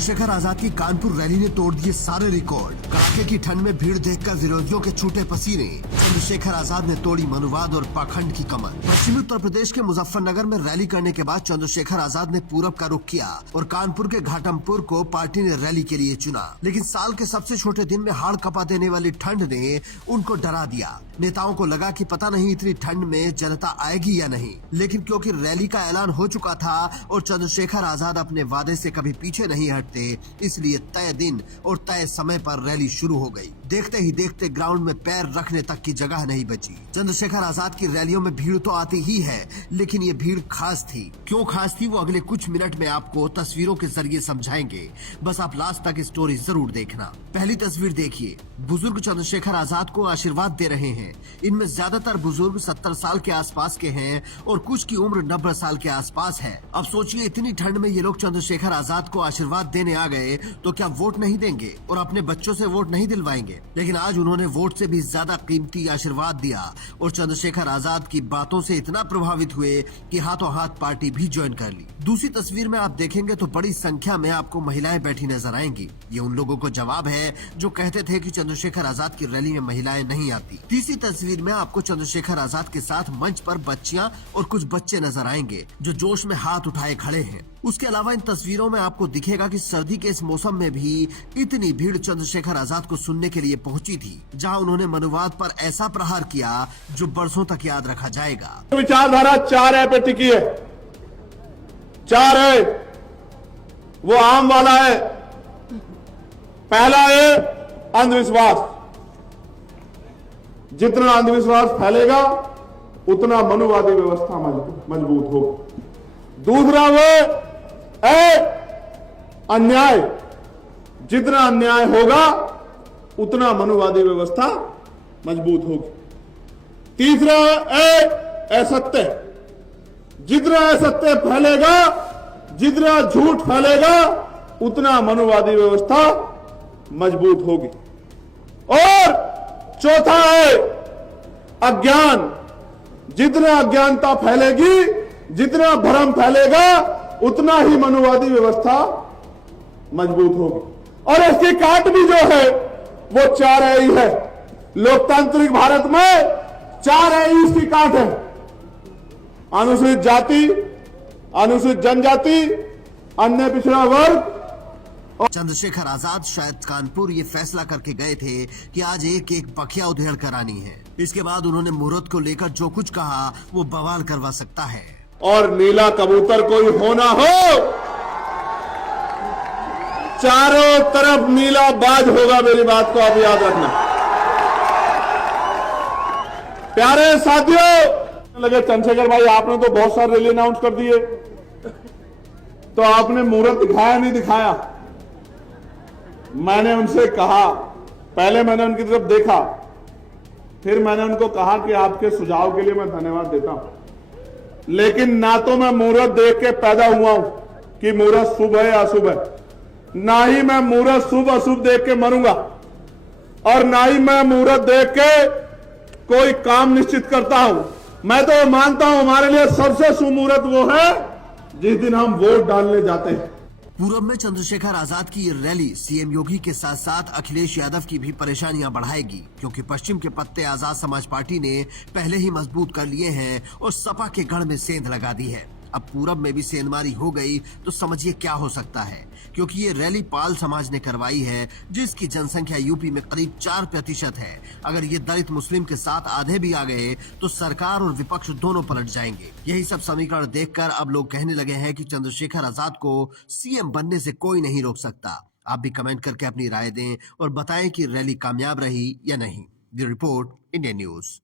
चंद्रशेखर आजाद की कानपुर रैली ने तोड़ दिए सारे रिकॉर्ड। कड़ाके की ठंड में भीड़ देखकर विरोधियों के छूटे पसीने। चंद्रशेखर आजाद ने तोड़ी मनुवाद और पाखंड की कमर। पश्चिमी उत्तर प्रदेश के मुजफ्फरनगर में रैली करने के बाद चंद्रशेखर आजाद ने पूरब का रुख किया और कानपुर के घाटमपुर को पार्टी ने रैली के लिए चुना। लेकिन साल के सबसे छोटे दिन में हाड़ कपा देने वाली ठंड ने उनको डरा दिया। नेताओं को लगा कि पता नहीं इतनी ठंड में जनता आएगी या नहीं, लेकिन क्योंकि रैली का ऐलान हो चुका था और चंद्रशेखर आजाद अपने वादे से कभी पीछे नहीं हटते, इसलिए तय दिन और तय समय पर रैली शुरू हो गई। देखते ही देखते ग्राउंड में पैर रखने तक की जगह नहीं बची। चंद्रशेखर आजाद की रैलियों में भीड़ तो आती ही है, लेकिन ये भीड़ खास थी। क्यों खास थी वो अगले कुछ मिनट में आपको तस्वीरों के जरिए समझाएंगे, बस आप लास्ट तक स्टोरी जरूर देखना। पहली तस्वीर देखिए, बुजुर्ग चंद्रशेखर आजाद को आशीर्वाद दे रहे हैं। इनमें ज्यादातर बुजुर्ग 70 साल के आसपास के हैं और कुछ की उम्र 90 साल के आसपास है। अब सोचिए, इतनी ठंड में ये लोग चंद्रशेखर आजाद को आशीर्वाद देने आ गए तो क्या वोट नहीं देंगे और अपने बच्चों से वोट नहीं दिलवाएंगे? लेकिन आज उन्होंने वोट से भी ज्यादा कीमती आशीर्वाद दिया और चंद्रशेखर आजाद की बातों से इतना प्रभावित हुए कि हाथों हाथ पार्टी भी ज्वाइन कर ली। दूसरी तस्वीर में आप देखेंगे तो बड़ी संख्या में आपको महिलाएं बैठी नजर आएंगी। ये उन लोगों को जवाब है जो कहते थे कि चंद्रशेखर आजाद की रैली में महिलाएं नहीं आती। तीसरी तस्वीर में आपको चंद्रशेखर आजाद के साथ मंच पर बच्चियां और कुछ बच्चे नजर आएंगे जो जोश में हाथ उठाए खड़े हैं। उसके अलावा इन तस्वीरों में आपको दिखेगा कि सर्दी के इस मौसम में भी इतनी भीड़ चंद्रशेखर आजाद को सुनने के लिए पहुंची थी, जहां उन्होंने मनुवाद पर ऐसा प्रहार किया जो बरसों तक याद रखा जाएगा। विचारधारा 4 है पे टिकी है। 4 है वो आम वाला है। पहला है अंधविश्वास। जितना अंधविश्वास फैलेगा उतना मनुवादी व्यवस्था मजबूत होगी। दूसरा वो अन्याय। जितना अन्याय होगा उतना मनुवादी व्यवस्था मजबूत होगी। तीसरा असत्य। जितना असत्य फैलेगा, जितना झूठ फैलेगा, उतना मनुवादी व्यवस्था मजबूत होगी। और चौथा है अज्ञान। जितना अज्ञानता फैलेगी, जितना भ्रम फैलेगा, उतना ही मनुवादी व्यवस्था मजबूत होगी। और इसकी काट भी जो है वो 4 ही है। लोकतांत्रिक भारत में 4 ही इसकी काट है। अनुसूचित जाति, अनुसूचित जनजाति, अन्य पिछड़ा वर्ग। चंद्रशेखर आजाद शायद कानपुर ये फैसला करके गए थे कि आज एक एक बखिया उधेड़ करानी है। इसके बाद उन्होंने मुहूर्त को लेकर जो कुछ कहा वो बवाल करवा सकता है। और नीला कबूतर कोई होना हो, चारों तरफ नीला बाज होगा। मेरी बात को आप याद रखना। प्यारे साथियों, लगे चंद्रशेखर भाई आपने तो बहुत सारे रैली अनाउंस कर दिए, तो आपने मुहूर्त दिखाया नहीं दिखाया? मैंने उनसे कहा, पहले मैंने उनकी तरफ देखा, फिर मैंने उनको कहा कि आपके सुझाव के लिए मैं धन्यवाद देता हूं, लेकिन ना तो मैं मुहूर्त देख के पैदा हुआ हूं कि मुहूर्त शुभ है या अशुभ है, ना ही मैं मुहूर्त शुभ अशुभ देख के मरूंगा, और ना ही मैं मुहूर्त देख के कोई काम निश्चित करता हूं। मैं तो मानता हूं हमारे लिए सबसे शुभ मुहूर्त वो है जिस दिन हम वोट डालने जाते हैं। पूरब में चंद्रशेखर आजाद की ये रैली सीएम योगी के साथ साथ अखिलेश यादव की भी परेशानियां बढ़ाएगी, क्योंकि पश्चिम के पत्ते आजाद समाज पार्टी ने पहले ही मजबूत कर लिए हैं और सपा के गढ़ में सेंध लगा दी है। अब पूरब में भी सेंधमारी हो गई तो समझिए क्या हो सकता है, क्योंकि ये रैली पाल समाज ने करवाई है, जिसकी जनसंख्या यूपी में करीब 4% है। अगर ये दलित मुस्लिम के साथ आधे भी आ गए तो सरकार और विपक्ष दोनों पलट जाएंगे। यही सब समीकरण देखकर अब लोग कहने लगे हैं कि चंद्रशेखर आजाद को सीएम बनने से कोई नहीं रोक सकता। आप भी कमेंट करके अपनी राय दें और बताएं कि रैली कामयाब रही या नहीं। Bureau report, India news.